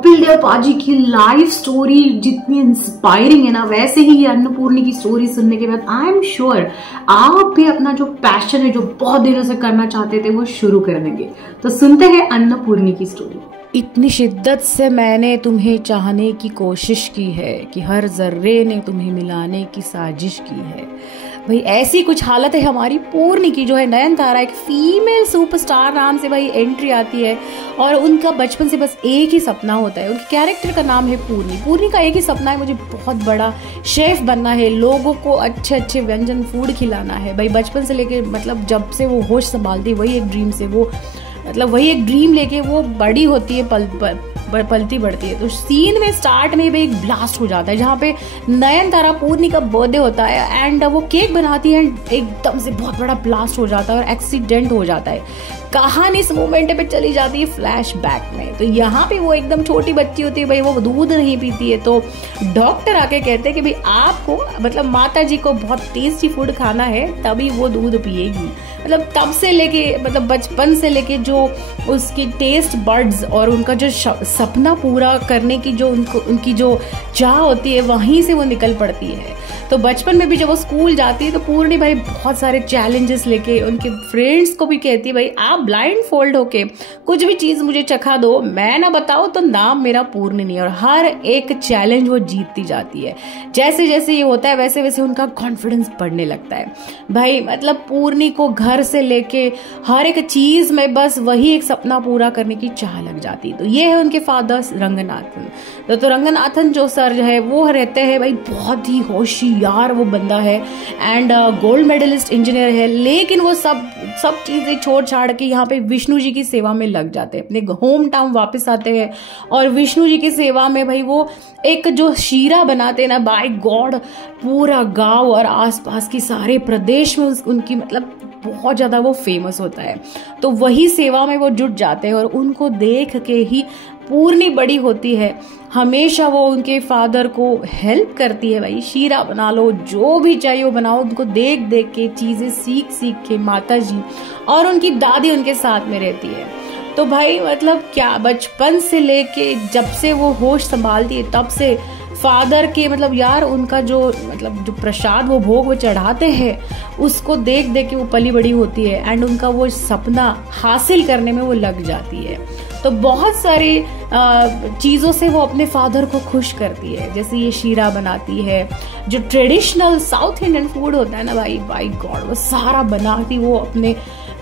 कपिल देव पाजी की life story जितनी इंस्पायरिंग है ना, वैसे ही ये अन्नपूर्णी की स्टोरी सुनने के बाद आई एम श्योर आप भी अपना जो पैशन है, जो बहुत दिनों से करना चाहते थे, वो शुरू कर देंगे। तो सुनते हैं अन्नपूर्णी की स्टोरी। इतनी शिद्दत से मैंने तुम्हें चाहने की कोशिश की है कि हर जर्रे ने तुम्हें मिलाने की साजिश की है। भाई ऐसी कुछ हालत है हमारी पूर्णी की, जो है नयनतारा एक फीमेल सुपरस्टार नाम से भाई एंट्री आती है और उनका बचपन से बस एक ही सपना होता है। उनके कैरेक्टर का नाम है पूर्णी। पूर्णी का एक ही सपना है, मुझे बहुत बड़ा शेफ बनना है, लोगों को अच्छे अच्छे व्यंजन फूड खिलाना है। भाई बचपन से लेके मतलब जब से वो होश संभालती वही एक ड्रीम से वो वही एक ड्रीम लेके वो बड़ी होती है, पलती बढ़ती है। तो सीन में स्टार्ट में भी एक ब्लास्ट हो जाता है जहाँ पे नयनतारा पूर्णी का बर्थडे होता है एंड वो केक बनाती है एंड एकदम से बहुत बड़ा ब्लास्ट हो जाता है और एक्सीडेंट हो जाता है। कहानी इस मोमेंट पे चली जाती है फ्लैशबैक में। तो यहाँ पे वो एकदम छोटी बच्ची होती है, भाई वो दूध नहीं पीती है। तो डॉक्टर आके कहते हैं कि भाई आपको मतलब माता जी को बहुत टेस्टी फूड खाना है तभी वो दूध पिएगी। मतलब तब से लेके मतलब बचपन से लेके जो उसकी टेस्ट बर्ड्स और उनका जो सपना पूरा करने की जो उनकी जो चाह होती है वहीं से वो निकल पड़ती है। तो बचपन में भी जब वो स्कूल जाती है तो पूर्णी भाई बहुत सारे चैलेंजेस लेके उनके फ्रेंड्स को भी कहती है भाई आप ब्लाइंड फोल्ड होके कुछ भी चीज़ मुझे चखा दो, मैं ना बताओ तो नाम मेरा पूर्णी नहीं। और हर एक चैलेंज वो जीतती जाती है। जैसे जैसे ये होता है वैसे वैसे उनका कॉन्फिडेंस बढ़ने लगता है। भाई मतलब पूर्णी को घर से लेके हर एक चीज़ में बस वही एक सपना पूरा करने की चाह लग जाती। तो ये है उनके फादर रंगनाथन। तो रंगनाथन जो सर है वो रहते हैं भाई बहुत ही होशियार वो बंदा है एंड गोल्ड मेडलिस्ट इंजीनियर है, लेकिन वो सब चीज़ें छोड़ छाड़ के यहाँ पे विष्णु जी की सेवा में लग जाते हैं। अपने होम टाउन वापस आते हैं और विष्णु जी की सेवा में भाई वो एक जो शीरा बनाते हैं ना, बाय गॉड पूरा गांव और आसपास की सारे प्रदेश में उनकी मतलब बहुत ज़्यादा वो फेमस होता है। तो वही सेवा में वो जुट जाते हैं और उनको देख के ही पूर्णी बड़ी होती है। हमेशा वो उनके फादर को हेल्प करती है, भाई शीरा बना लो, जो भी चाहिए वो बनाओ। उनको देख देख के चीज़ें सीख के माता जी और उनकी दादी उनके साथ में रहती है। तो भाई मतलब क्या बचपन से लेके जब से वो होश संभालती है तब से फादर के मतलब यार उनका जो मतलब जो प्रसाद वो भोग वो चढ़ाते हैं उसको देख देख के वो पली बड़ी होती है एंड उनका वो सपना हासिल करने में वो लग जाती है। तो बहुत सारी चीज़ों से वो अपने फादर को खुश करती है। जैसे ये शीरा बनाती है, जो ट्रेडिशनल साउथ इंडियन फूड होता है ना भाई, बाय गॉड वो सारा बनाती वो अपने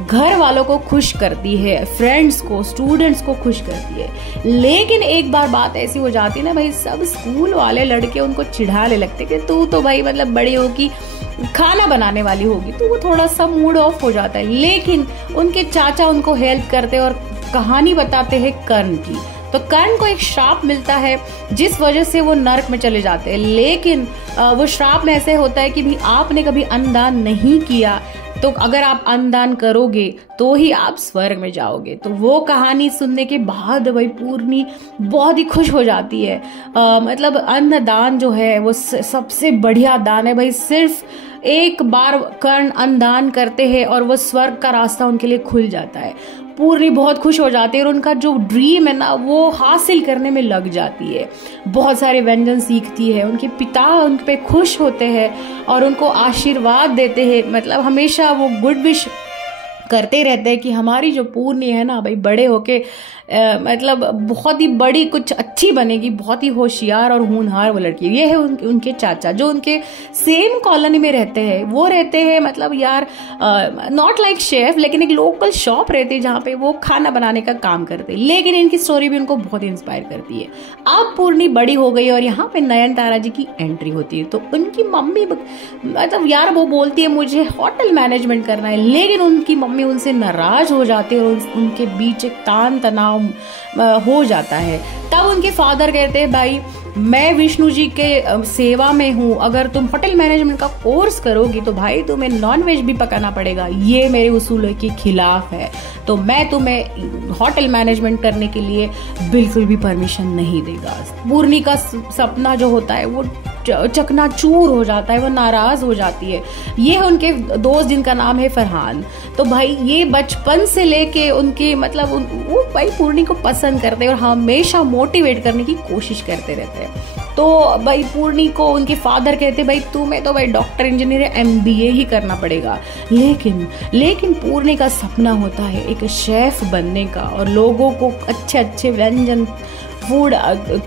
घर वालों को खुश करती है, फ्रेंड्स को, स्टूडेंट्स को खुश करती है। लेकिन एक बार बात ऐसी हो जाती है ना भाई, सब स्कूल वाले लड़के उनको चिढ़ाने लगते कि तू तो भाई मतलब बड़ी होगी खाना बनाने वाली होगी। तो वो थोड़ा सा मूड ऑफ हो जाता है। लेकिन उनके चाचा उनको हेल्प करते और कहानी बताते हैं कर्ण की। तो कर्ण को एक श्राप मिलता है जिस वजह से वो नरक में चले जाते हैं। लेकिन वो श्राप में ऐसे होता है कि भी आपने कभी अन्नदान नहीं किया तो अगर आप अन्नदान करोगे तो ही आप स्वर्ग में जाओगे। तो वो कहानी सुनने के बाद भाई पूर्णी बहुत ही खुश हो जाती है। मतलब अन्नदान जो है वो सबसे बढ़िया दान है भाई। सिर्फ एक बार कर्ण अन्नदान करते हैं और वो स्वर्ग का रास्ता उनके लिए खुल जाता है। पूर्णी बहुत खुश हो जाती है और उनका जो ड्रीम है ना वो हासिल करने में लग जाती है। बहुत सारे व्यंजन सीखती है, उनके पिता उन पे खुश होते हैं और उनको आशीर्वाद देते हैं। मतलब हमेशा वो गुड विश करते रहते हैं कि हमारी जो पूर्णी है ना भाई बड़े होके मतलब बहुत ही बड़ी कुछ अच्छी बनेगी, बहुत ही होशियार और होनहार वो लड़की। ये है उनके चाचा जो उनके सेम कॉलोनी में रहते हैं। वो रहते हैं मतलब यार नॉट लाइक शेफ, लेकिन एक लोकल शॉप रहती है जहाँ पे वो खाना बनाने का काम करते हैं। लेकिन इनकी स्टोरी भी उनको बहुत इंस्पायर करती है। अब पूर्णी बड़ी हो गई और यहाँ पे नयनतारा जी की एंट्री होती है। तो उनकी मम्मी मतलब यार वो बोलती है मुझे होटल मैनेजमेंट करना है, लेकिन उनकी मम्मी उनसे नाराज हो जाती है और उनके बीच एक तान तनाव हो जाता है। तब उनके फादर कहते हैं भाई मैं विष्णु जी के सेवा में हूँ, अगर तुम होटल मैनेजमेंट का कोर्स करोगी तो भाई तुम्हें नॉनवेज भी पकाना पड़ेगा, ये मेरे उसूलों के खिलाफ है। तो मैं तुम्हें होटल मैनेजमेंट करने के लिए बिल्कुल भी परमिशन नहीं देगा। पूर्णी का सपना जो होता है वो चकनाचूर हो जाता है, वो नाराज हो जाती है। ये है उनके दोस्त जिनका नाम है फरहान। तो भाई ये बचपन से लेके उनके मतलब वो भाई पूर्णी को पसंद करते हैं और हमेशा मोटिवेट करने की कोशिश करते रहते हैं। तो भाई पूर्णी को उनके फादर कहते भाई तुम्हें तो भाई डॉक्टर इंजीनियर MBA ही करना पड़ेगा, लेकिन पूर्णी का सपना होता है एक शेफ बनने का और लोगों को अच्छे अच्छे व्यंजन फूड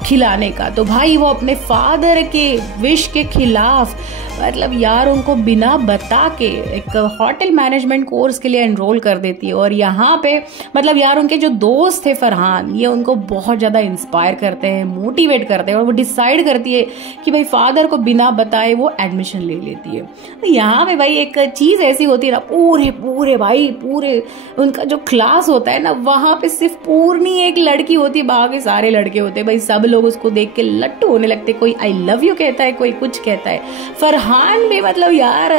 खिलाने का। तो भाई वो अपने फादर के विश के खिलाफ मतलब यार उनको बिना बता के एक होटल मैनेजमेंट कोर्स के लिए एनरोल कर देती है। और यहाँ पे मतलब यार उनके जो दोस्त थे फरहान, ये उनको बहुत ज़्यादा इंस्पायर करते हैं, मोटिवेट करते हैं और वो डिसाइड करती है कि भाई फादर को बिना बताए वो एडमिशन ले लेती है। तो यहाँ पे भाई एक चीज़ ऐसी होती है ना, पूरे उनका जो क्लास होता है ना, वहाँ पे सिर्फ पूर्णी एक लड़की होती है, बाकी सारे लड़के होते हैं। भाई सब लोग उसको देख के लट्टू होने लगते, कोई आई लव यू कहता है, कोई कुछ कहता है। फरहान भी मतलब यार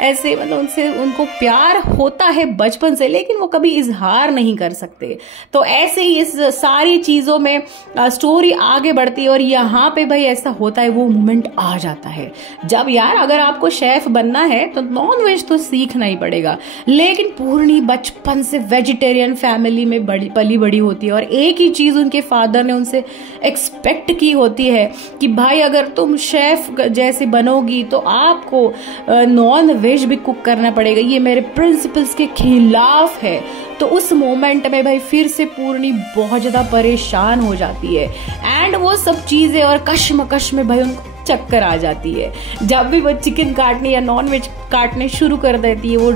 ऐसे मतलब उनको प्यार होता है बचपन से, लेकिन वो कभी इजहार नहीं कर सकते। तो ऐसे ही इस सारी चीज़ों में स्टोरी आगे बढ़ती है और यहाँ पे भाई ऐसा होता है, वो मोमेंट आ जाता है जब यार अगर आपको शेफ बनना है तो नॉन वेज तो सीखना ही पड़ेगा। लेकिन पूर्णी बचपन से वेजिटेरियन फैमिली में पली बड़ी होती है और एक ही चीज़ उनके फादर ने उनसे एक्सपेक्ट की होती है कि भाई अगर तुम शेफ जैसे बनोगी तो आपको नॉन वेज भी कुक करना पड़ेगा, ये मेरे प्रिंसिपल्स के खिलाफ है। तो उस मोमेंट में भाई फिर से पूर्णी बहुत ज़्यादा परेशान हो जाती है एंड वो सब चीज़ें और कश्मकश में भाई उनको चक्कर आ जाती है। जब भी वो चिकन काटने या नॉन वेज काटने शुरू कर देती है, वो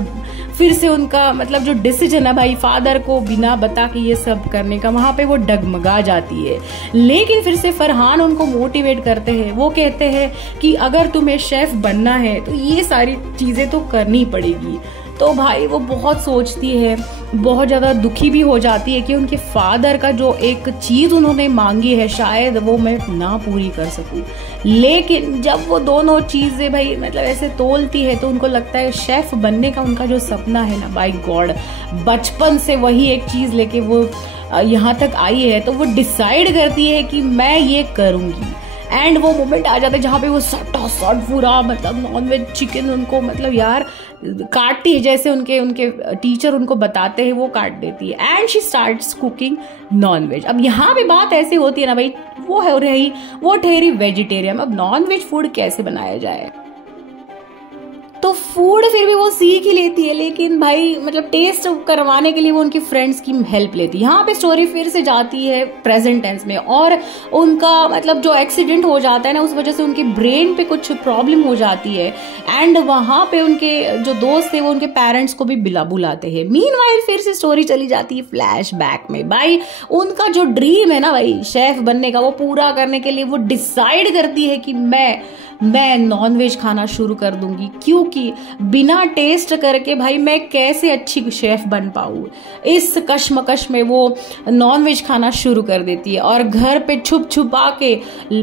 फिर से उनका मतलब जो डिसीजन है भाई फादर को बिना बता के ये सब करने का, वहाँ पे वो डगमगा जाती है। लेकिन फिर से फरहान उनको मोटिवेट करते हैं, वो कहते हैं कि अगर तुम्हें शेफ बनना है तो ये सारी चीज़ें तो करनी पड़ेगी। तो भाई वो बहुत सोचती है, बहुत ज़्यादा दुखी भी हो जाती है कि उनके फादर का जो एक चीज़ उन्होंने मांगी है शायद वो मैं ना पूरी कर सकूं। लेकिन जब वो दोनों चीज़ें भाई मतलब ऐसे तोलती है तो उनको लगता है शेफ़ बनने का उनका जो सपना है ना, बाय गॉड बचपन से वही एक चीज़ लेके वो यहाँ तक आई है। तो वो डिसाइड करती है कि मैं ये करूँगी। एंड वो मोमेंट आ जाता है जहाँ पे वो सट पूरा मतलब नॉनवेज चिकन उनको मतलब यार काटती है, जैसे उनके टीचर उनको बताते हैं वो काट देती है and she starts cooking nonveg. अब यहाँ पे बात ऐसी होती है ना भाई, वो ठहरी वेजिटेरियन, अब नॉनवेज फूड कैसे बनाया जाए। तो फूड फिर भी वो सीख ही लेती है, लेकिन भाई मतलब टेस्ट करवाने के लिए वो उनकी फ्रेंड्स की हेल्प लेती है। यहाँ पे स्टोरी फिर से जाती है प्रेजेंट टेंस में और उनका मतलब जो एक्सीडेंट हो जाता है ना, उस वजह से उनके ब्रेन पे कुछ प्रॉब्लम हो जाती है एंड वहाँ पे उनके जो दोस्त थे वो उनके पेरेंट्स को भी बुलाते हैं। मीनवाइल फिर से स्टोरी चली जाती है फ्लैशबैक में। भाई उनका जो ड्रीम है ना भाई शेफ बनने का, वो पूरा करने के लिए वो डिसाइड करती है कि मैं नॉनवेज खाना शुरू कर दूंगी, क्योंकि बिना टेस्ट करके भाई मैं कैसे अच्छी शेफ बन पाऊँ। इस कश्मकश में वो नॉनवेज खाना शुरू कर देती है और घर पे छुपा के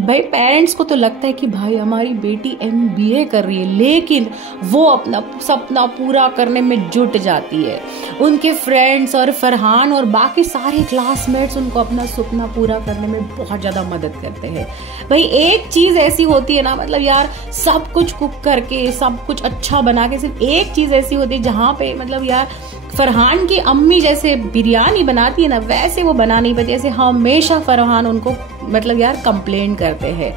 भाई पेरेंट्स को तो लगता है कि भाई हमारी बेटी MBA कर रही है, लेकिन वो अपना सपना पूरा करने में जुट जाती है। उनके फ्रेंड्स और फरहान और बाकी सारे क्लासमेट्स उनको अपना सपना पूरा करने में बहुत ज़्यादा मदद करते हैं। भाई एक चीज़ ऐसी होती है ना, मतलब यार सब कुछ कुक करके सब कुछ अच्छा बना के, सिर्फ एक चीज़ ऐसी होती है जहाँ पे मतलब यार फरहान की अम्मी जैसे बिरयानी बनाती है ना, वैसे वो बना नहीं पाती। ऐसे हमेशा फरहान उनको मतलब यार कंप्लेंट करते हैं।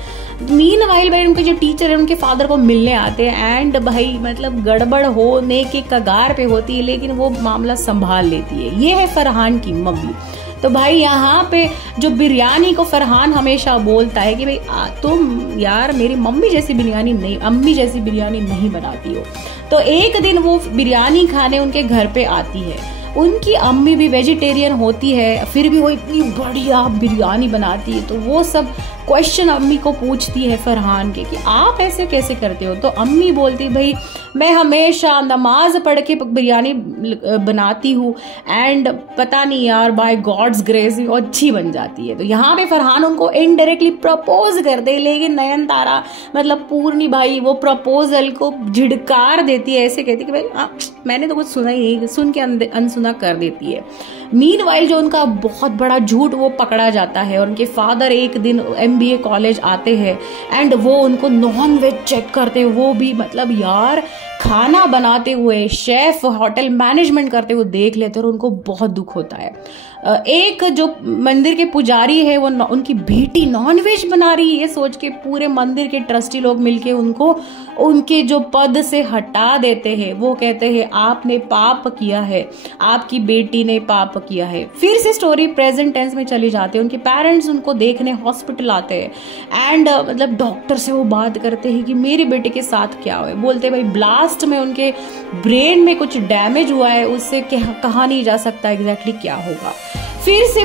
मीनवाइल भाई उनके जो टीचर है उनके फादर को मिलने आते हैं एंड भाई मतलब गड़बड़ होने के कगार पे होती है, लेकिन वो मामला संभाल लेती है। ये है फरहान की मम्मी। तो भाई यहाँ पे जो बिरयानी को फरहान हमेशा बोलता है कि भाई तुम यार मेरी अम्मी जैसी बिरयानी नहीं बनाती हो। तो एक दिन वो बिरयानी खाने उनके घर पे आती है। उनकी अम्मी भी वेजिटेरियन होती है, फिर भी वो इतनी बढ़िया बिरयानी बनाती है। तो वो सब क्वेश्चन अम्मी को पूछती है फरहान के कि आप ऐसे कैसे करते हो। तो अम्मी बोलती भाई मैं हमेशा नमाज पढ़ के बिरयानी बनाती हूँ एंड पता नहीं यार बाय गॉड्स ग्रेस वो अच्छी बन जाती है। तो यहाँ पे फरहान उनको इनडायरेक्टली प्रपोज कर दे, लेकिन नयनतारा मतलब पूर्णी भाई वो प्रपोजल को झिड़कार देती है, ऐसे कहती है कि भाई मैंने तो कुछ सुना ही नहीं, सुन के अनसुना कर देती है। मीनवाइल जो उनका बहुत बड़ा झूठ वो पकड़ा जाता है और उनके फादर एक दिन MBA कॉलेज आते हैं एंड वो उनको नॉन वेज चेक करते हैं। वो भी मतलब यार खाना बनाते हुए, शेफ होटल मैनेजमेंट करते हुए देख लेते हैं और उनको बहुत दुख होता है। एक जो मंदिर के पुजारी है वो उनकी बेटी नॉनवेज बना रही है, ये सोच के पूरे मंदिर के ट्रस्टी लोग मिलके उनको उनके जो पद से हटा देते हैं। वो कहते हैं आपने पाप किया है, आपकी बेटी ने पाप किया है। फिर से स्टोरी प्रेजेंट टेंस में चली जाती है। उनके पेरेंट्स उनको देखने हॉस्पिटल आते हैं एंड मतलब डॉक्टर से वो बात करते हैं कि मेरी बेटी के साथ क्या हुआ है। बोलते हैं भाई ब्लास्ट में उनके ब्रेन में कुछ डैमेज हुआ है, उससे कहा नहीं जा सकता एग्जैक्टली क्या होगा। फिर से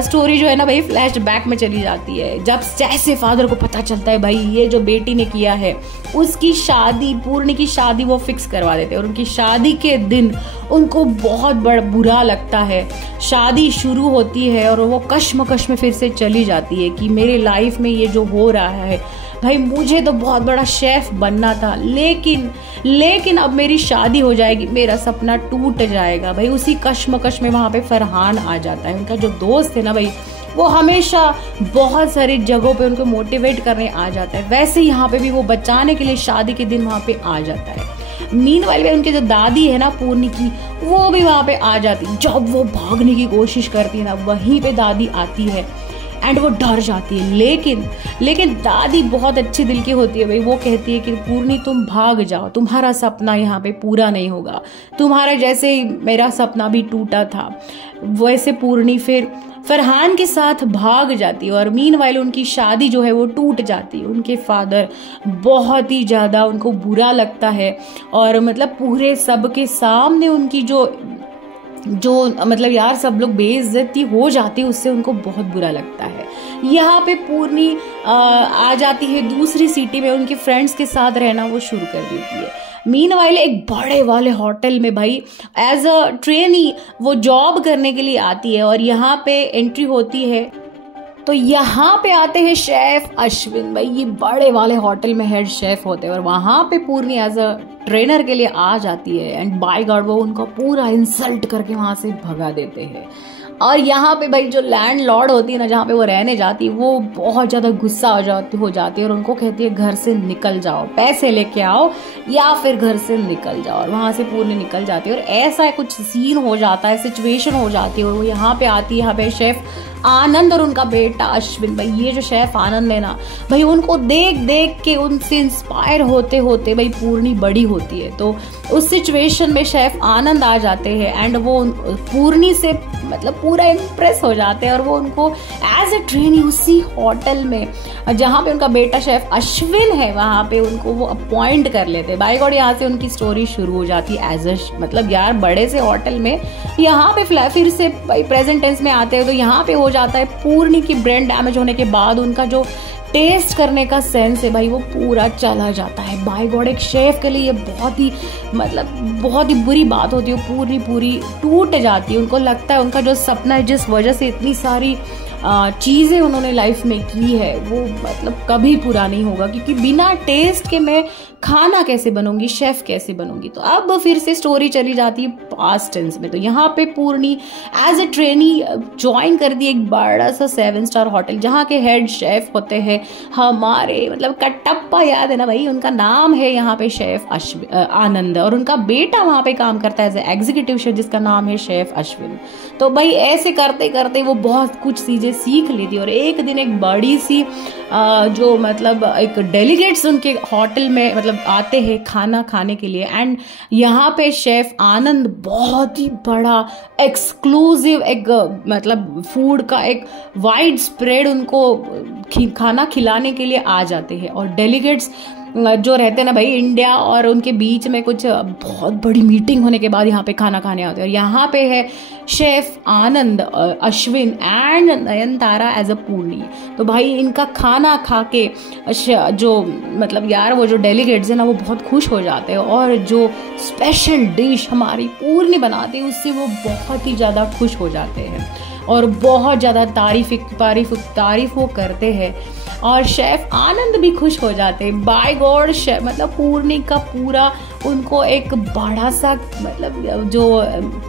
स्टोरी जो है ना भाई फ्लैश बैक में चली जाती है। जब जैसे फादर को पता चलता है भाई ये जो बेटी ने किया है, उसकी शादी, पूर्णी की शादी वो फिक्स करवा देते हैं। और उनकी शादी के दिन उनको बहुत बड़ा बुरा लगता है। शादी शुरू होती है और वो कश्मकश में फिर से चली जाती है कि मेरे लाइफ में ये जो हो रहा है भाई, मुझे तो बहुत बड़ा शेफ बनना था, लेकिन अब मेरी शादी हो जाएगी, मेरा सपना टूट जाएगा। भाई उसी कश्मकश में वहाँ पे फरहान आ जाता है। उनका जो दोस्त है ना भाई, वो हमेशा बहुत सारी जगहों पे उनको मोटिवेट करने आ जाता है। वैसे यहाँ पे भी वो बचाने के लिए शादी के दिन वहाँ पे आ जाता है। मीनवाइल उनकी जो दादी है ना पूर्णी की, वो भी वहाँ पे आ जाती है। जब वो भागने की कोशिश करती है ना, वहीं पे दादी आती है एंड वो डर जाती है। लेकिन दादी बहुत अच्छी दिल की होती है भाई। वो कहती है कि पूर्णी तुम भाग जाओ, तुम्हारा सपना यहाँ पे पूरा नहीं होगा, तुम्हारा जैसे मेरा सपना भी टूटा था वैसे पूर्णी फिर फरहान के साथ भाग जाती है। और मीनवाइल उनकी शादी जो है वो टूट जाती है। उनके फादर बहुत ही ज़्यादा उनको बुरा लगता है और मतलब पूरे सबके सामने उनकी जो मतलब यार सब लोग बेइज्जती हो जाती है, उससे उनको बहुत बुरा लगता है। यहाँ पे पूर्णी आ जाती है दूसरी सिटी में, उनके फ्रेंड्स के साथ रहना वो शुरू कर देती है। मीनवाइल एक बड़े वाले होटल में भाई एज अ ट्रेनी वो जॉब करने के लिए आती है और यहाँ पे एंट्री होती है। तो यहाँ पे आते हैं शेफ अश्विन भाई, ये बड़े वाले होटल में हेड शेफ होते हैं और वहाँ पे पूर्णी एज अ ट्रेनर के लिए आ जाती है एंड बाय गॉड वो उनको पूरा इंसल्ट करके वहाँ से भगा देते हैं। और यहाँ पे भाई जो लैंड लॉर्ड होती है ना, जहाँ पे वो रहने जाती है, वो बहुत ज़्यादा गुस्सा हो जाती है और उनको कहती है घर से निकल जाओ, पैसे लेके आओ या फिर घर से निकल जाओ। और वहाँ से पूर्णी निकल जाती है और ऐसा कुछ सीन हो जाता है, सिचुएशन हो जाती है। और वो यहाँ पे आती है, यहाँ पे शेफ आनंद और उनका बेटा अश्विन भाई, ये जो शेफ आनंद है ना भाई, उनको देख देख के उनसे इंस्पायर होते होते भाई पूर्णी बड़ी होती है। तो उस सिचुएशन में शेफ आनंद आ जाते हैं एंड वो पूर्णी से मतलब पूरा इम्प्रेस हो जाते हैं और वो उनको एज ए ट्रेनी उसी होटल में जहाँ पे उनका बेटा शेफ अश्विन है वहाँ पे उनको वो अपॉइंट कर लेते हैं। बाय गॉड यहाँ से उनकी स्टोरी शुरू हो जाती है एज अ मतलब यार बड़े से होटल में। यहाँ पे फिर से भाई प्रेजेंट टेंस में आते हैं तो यहाँ पे हो जाता है पूर्णी की ब्रेन डैमेज होने के बाद उनका जो टेस्ट करने का सेंस है भाई वो पूरा चला जाता है। बाय गॉड एक शेफ के लिए ये बहुत ही बुरी बात होती है। पूरी टूट जाती है। उनको लगता है उनका जो सपना है, जिस वजह से इतनी सारी चीज़ें उन्होंने लाइफ में की है, वो मतलब कभी पूरा नहीं होगा, क्योंकि बिना टेस्ट के मैं खाना कैसे बनूंगी, शेफ कैसे बनूंगी। तो अब फिर से स्टोरी चली जाती है पास्ट टेंस में। तो यहाँ पे Poorni as a trainee join कर दी एक बड़ा सा 7 स्टार होटल, जहाँ के हेड शेफ होते हैं हमारे मतलब कटप्पा, याद है ना भाई, उनका नाम है यहाँ पे शेफ आनंद, और उनका बेटा वहाँ पे काम करता है एज ए एग्जीक्यूटिव शेफ जिसका नाम है शेफ अश्विन। तो भाई ऐसे करते करते वो बहुत कुछ चीजें सीख लेती। और एक दिन एक बड़ी सी जो मतलब एक डेलीगेट्स उनके होटल में मतलब आते हैं खाना खाने के लिए, एंड यहाँ पे शेफ आनंद बहुत ही बड़ा एक्सक्लूसिव एक मतलब फूड का एक वाइड स्प्रेड उनको खाना खिलाने के लिए आ जाते हैं। और डेलीगेट्स जो रहते हैं ना भाई इंडिया और उनके बीच में कुछ बहुत बड़ी मीटिंग होने के बाद यहाँ पे खाना खाने आते हैं। और यहाँ पे है chef Anand, Ashwin and Nayanthara as a Poorni. तो भाई इनका खाना खा के जो मतलब यार वो जो डेलीगेट्स है ना वो बहुत खुश हो जाते हैं, और जो स्पेशल डिश हमारी पूर्णी बनाती है उससे वो बहुत ही ज़्यादा खुश हो जाते हैं और बहुत ज़्यादा तारीफ वो करते हैं। और शेफ आनंद भी खुश हो जाते हैं। बाय गॉड मतलब पूर्णी का पूरा उनको एक बड़ा सा मतलब जो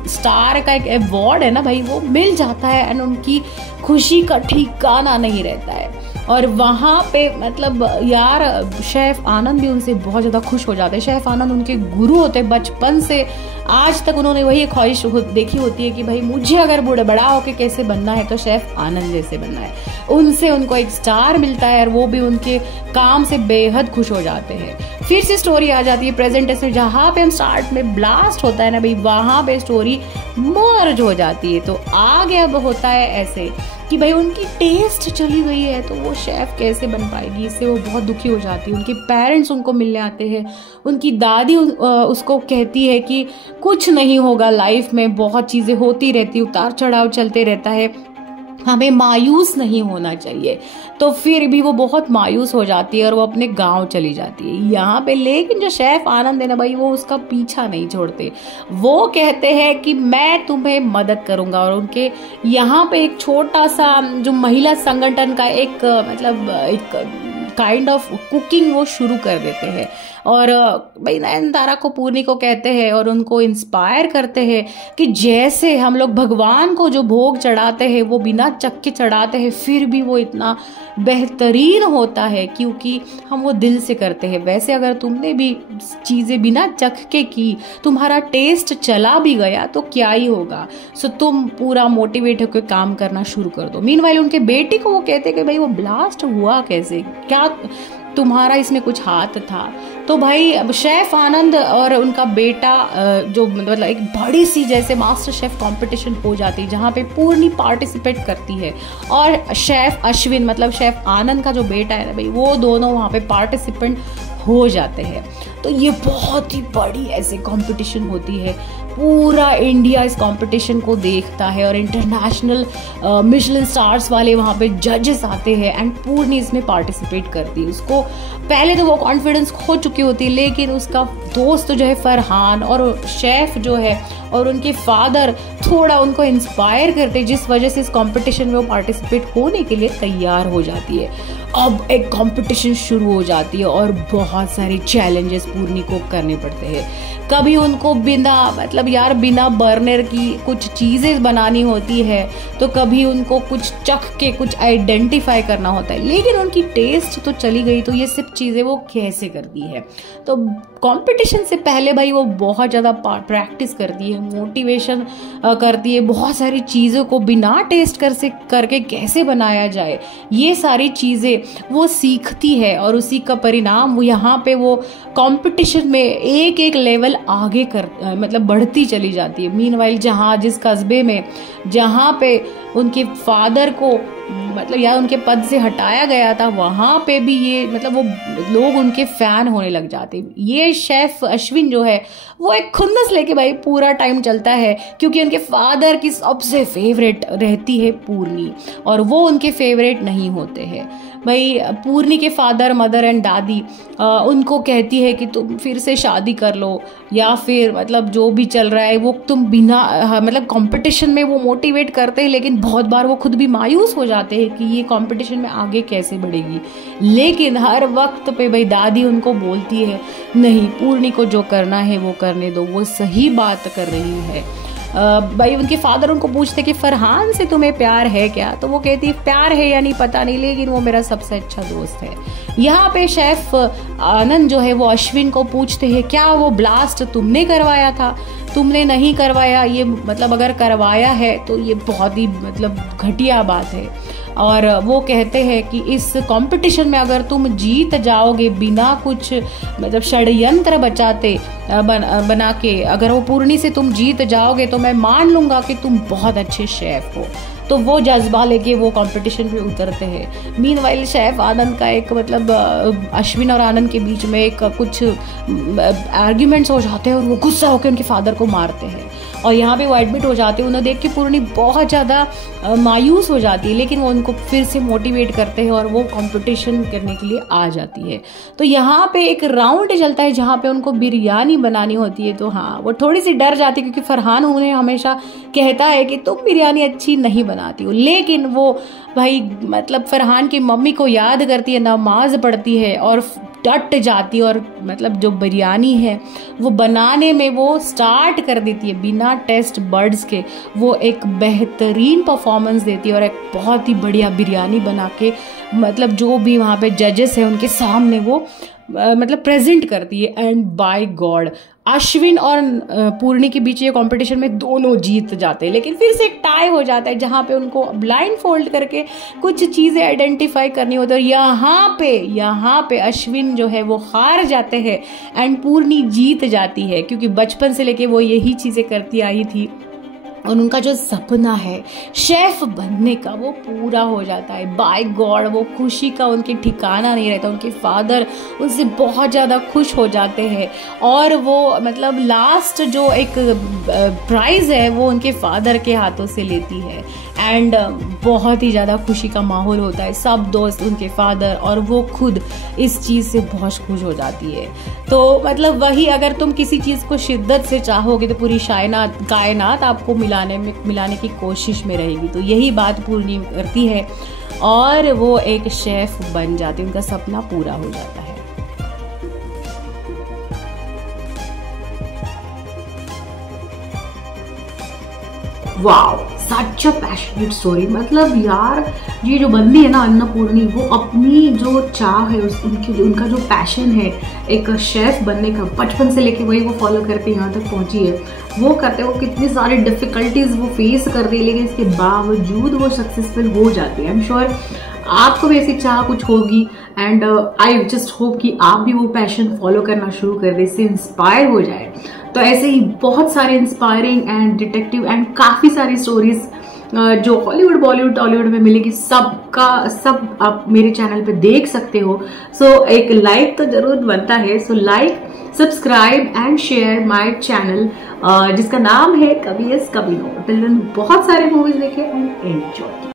स्टार का एक अवार्ड है ना भाई, वो मिल जाता है एंड उनकी खुशी का ठिकाना नहीं रहता है। और वहाँ पे मतलब यार शेफ आनंद भी उनसे बहुत ज़्यादा खुश हो जाते हैं। शेफ आनंद उनके गुरु होते हैं, बचपन से आज तक उन्होंने वही ख्वाहिश देखी होती है कि भाई मुझे अगर बड़ा होके कैसे बनना है तो शेफ आनंद जैसे बनना है। उनसे उनको एक स्टार मिलता है और वो भी उनके काम से बेहद खुश हो जाते हैं। फिर से स्टोरी आ जाती है प्रेजेंटेशन, जहाँ पे हम स्टार्ट में ब्लास्ट होता है ना भाई, वहाँ पे स्टोरी मर्ज हो जाती है। तो आगे अब होता है ऐसे कि भाई उनकी टेस्ट चली गई है तो वो शेफ कैसे बन पाएगी, इससे वो बहुत दुखी हो जाती है। उनके पेरेंट्स उनको मिलने आते हैं, उनकी दादी उसको कहती है कि कुछ नहीं होगा लाइफ में, बहुत चीज़ें होती रहती, उतार चढ़ाव चलते रहता है, हमें मायूस नहीं होना चाहिए। तो फिर भी वो बहुत मायूस हो जाती है और वो अपने गांव चली जाती है यहाँ पे। लेकिन जो शेफ आनंद है ना भाई, वो उसका पीछा नहीं छोड़ते। वो कहते हैं कि मैं तुम्हें मदद करूंगा, और उनके यहाँ पे एक छोटा सा जो महिला संगठन का एक मतलब एक काइंड ऑफ कुकिंग वो शुरू कर देते हैं। और भाई नयनतारा को पूर्णी को कहते हैं और उनको इंस्पायर करते हैं कि जैसे हम लोग भगवान को जो भोग चढ़ाते हैं वो बिना चख के चढ़ाते हैं, फिर भी वो इतना बेहतरीन होता है क्योंकि हम वो दिल से करते हैं। वैसे अगर तुमने भी चीज़ें बिना चख के की, तुम्हारा टेस्ट चला भी गया तो क्या ही होगा। सो तुम पूरा मोटिवेट होकर काम करना शुरू कर दो। मीनवाइल उनके बेटे को वो कहते कि भाई वो ब्लास्ट हुआ कैसे, क्या तुम्हारा इसमें कुछ हाथ था। तो भाई शेफ आनंद और उनका बेटा जो मतलब एक बड़ी सी जैसे मास्टर शेफ कंपटीशन हो जाती है जहाँ पे पूर्णी पार्टिसिपेट करती है, और शेफ अश्विन मतलब शेफ आनंद का जो बेटा है ना भाई, वो दोनों वहाँ पे पार्टिसिपेंट हो जाते हैं। तो ये बहुत ही बड़ी ऐसे कंपटीशन होती है, पूरा इंडिया इस कंपटीशन को देखता है और इंटरनेशनल मिशेलिन स्टार्स वाले वहाँ पे जजेस आते हैं एंड पूर्णी इसमें पार्टिसिपेट करती है। उसको पहले तो वो कॉन्फिडेंस खो चुकी होती है, लेकिन उसका दोस्त जो है फरहान और शेफ जो है और उनके फादर थोड़ा उनको इंस्पायर करते हैं, जिस वजह से इस कंपटीशन में वो पार्टिसिपेट होने के लिए तैयार हो जाती है। अब एक कंपटीशन शुरू हो जाती है और बहुत सारे चैलेंजेस पूर्णी को करने पड़ते हैं। कभी उनको बिना मतलब यार बिना बर्नर की कुछ चीज़ें बनानी होती है, तो कभी उनको कुछ चख के कुछ आइडेंटिफाई करना होता है। लेकिन उनकी टेस्ट तो चली गई, तो ये सब चीज़ें वो कैसे करती है। तो कंपटीशन से पहले भाई वो बहुत ज़्यादा प्रैक्टिस करती है, मोटिवेशन करती है, बहुत सारी चीज़ों को बिना टेस्ट करके कैसे बनाया जाए, ये सारी चीज़ें वो सीखती है। और उसी का परिणाम वो यहाँ पे वो कंपटीशन में एक एक लेवल आगे मतलब बढ़ती चली जाती है। मीनवाइल जिस कस्बे में जहाँ पे उनके फादर को मतलब यार उनके पद से हटाया गया था, वहाँ पे भी ये मतलब वो लोग उनके फैन होने लग जाते। ये शेफ अश्विन जो है वो एक खुन्नस लेके भाई पूरा टाइम चलता है, क्योंकि उनके फादर की सबसे फेवरेट रहती है पूर्णी और वो उनके फेवरेट नहीं होते हैं। भाई पूर्णी के फादर मदर एंड दादी उनको कहती है कि तुम फिर से शादी कर लो, या फिर मतलब जो भी चल रहा है वो तुम बिना मतलब कंपटीशन में वो मोटिवेट करते हैं, लेकिन बहुत बार वो खुद भी मायूस हो जाते हैं कि ये कंपटीशन में आगे कैसे बढ़ेगी। लेकिन हर वक्त पे भाई दादी उनको बोलती है नहीं, पूर्णी को जो करना है वो करने दो, वो सही बात कर रही है। भाई उनके फादर उनको पूछते कि फरहान से तुम्हें प्यार है क्या, तो वो कहती है प्यार है या नहीं पता नहीं, लेकिन वो मेरा सबसे अच्छा दोस्त है। यहाँ पे शेफ आनंद जो है वो अश्विन को पूछते हैं क्या वो ब्लास्ट तुमने करवाया था, तुमने नहीं करवाया, ये मतलब अगर करवाया है तो ये बहुत ही मतलब घटिया बात है। और वो कहते हैं कि इस कंपटीशन में अगर तुम जीत जाओगे बिना कुछ मतलब षड्यंत्र बना के, अगर वो पूर्णी से तुम जीत जाओगे तो मैं मान लूँगा कि तुम बहुत अच्छे शेफ हो। तो वो जज्बा लेके वो कंपटीशन पे उतरते हैं। मीनवाइल शेफ आनंद का एक मतलब अश्विन और आनंद के बीच में एक कुछ आर्ग्यूमेंट्स हो जाते हैं और वो गुस्सा होकर उनके फादर को मारते हैं और यहाँ पे वो एडमिट हो जाते हैं। उन्हें देख के पूर्णी बहुत ज़्यादा मायूस हो जाती है, लेकिन वो उनको फिर से मोटिवेट करते हैं और वो कंपटीशन करने के लिए आ जाती है। तो यहाँ पे एक राउंड चलता है जहाँ पे उनको बिरयानी बनानी होती है। तो हाँ, वो थोड़ी सी डर जाती है क्योंकि फरहान उन्हें हमेशा कहता है कि तुम बिरयानी अच्छी नहीं बनाती हो, लेकिन वो भाई मतलब फरहान की मम्मी को याद करती है, नमाज पढ़ती है और डट जाती है और मतलब जो बिरयानी है वो बनाने में वो स्टार्ट कर देती है बिना टेस्ट बर्ड्स के। वो एक बेहतरीन परफॉर्मेंस देती है और एक बहुत ही बढ़िया बिरयानी बना के मतलब जो भी वहाँ पे जजेस हैं उनके सामने वो मतलब प्रेजेंट करती है। एंड बाय गॉड अश्विन और पूर्णी के बीच ये कंपटीशन में दोनों जीत जाते हैं, लेकिन फिर से एक टाई हो जाता है जहाँ पे उनको ब्लाइंड फोल्ड करके कुछ चीज़ें आइडेंटिफाई करनी होती है और यहाँ पे अश्विन जो है वो हार जाते हैं एंड पूर्णी जीत जाती है, क्योंकि बचपन से लेके वो यही चीज़ें करती आई थी और उनका जो सपना है शेफ बनने का वो पूरा हो जाता है। बाय गॉड वो खुशी का उनके ठिकाना नहीं रहता। उनके फादर उनसे बहुत ज़्यादा खुश हो जाते हैं और वो मतलब लास्ट जो एक प्राइज़ है वो उनके फादर के हाथों से लेती है एंड बहुत ही ज़्यादा खुशी का माहौल होता है। सब दोस्त, उनके फादर और वो खुद इस चीज़ से बहुत खुश हो जाती है। तो मतलब वही अगर तुम किसी चीज़ को शिद्दत से चाहोगे तो पूरी कायनात आपको मिलाने की कोशिश में रहेगी। तो यही बात पूर्णी करती है और वो एक शेफ बन जाती है, उनका सपना पूरा हो जाता है। Wow, such a passionate story. मतलब यार ये जो बंदी है ना अन्नपूर्णी, वो अपनी जो चाह है उनका जो पैशन है एक शेफ बनने का, बचपन से लेके वही वो फॉलो करके यहाँ तक पहुँची है। वो करते वो कितनी सारी डिफिकल्टीज वो फेस कर रही है, लेकिन इसके बावजूद वो सक्सेसफुल हो जाती है। आई एम श्योर आपको भी ऐसी चाह कुछ होगी एंड आई जस्ट होप कि आप भी वो पैशन फॉलो करना शुरू कर दें, इससे इंस्पायर हो जाए। तो ऐसे ही बहुत सारे इंस्पायरिंग एंड डिटेक्टिव एंड काफ़ी सारी स्टोरीज जो हॉलीवुड, बॉलीवुड, टॉलीवुड में मिलेगी, सब आप मेरे चैनल पे देख सकते हो। सो एक लाइक तो जरूर बनता है। So like, subscribe and share my channel जिसका नाम है कभी यस कभी नो। टिल देन बहुत सारे मूवीज देखें एंड एंजॉय।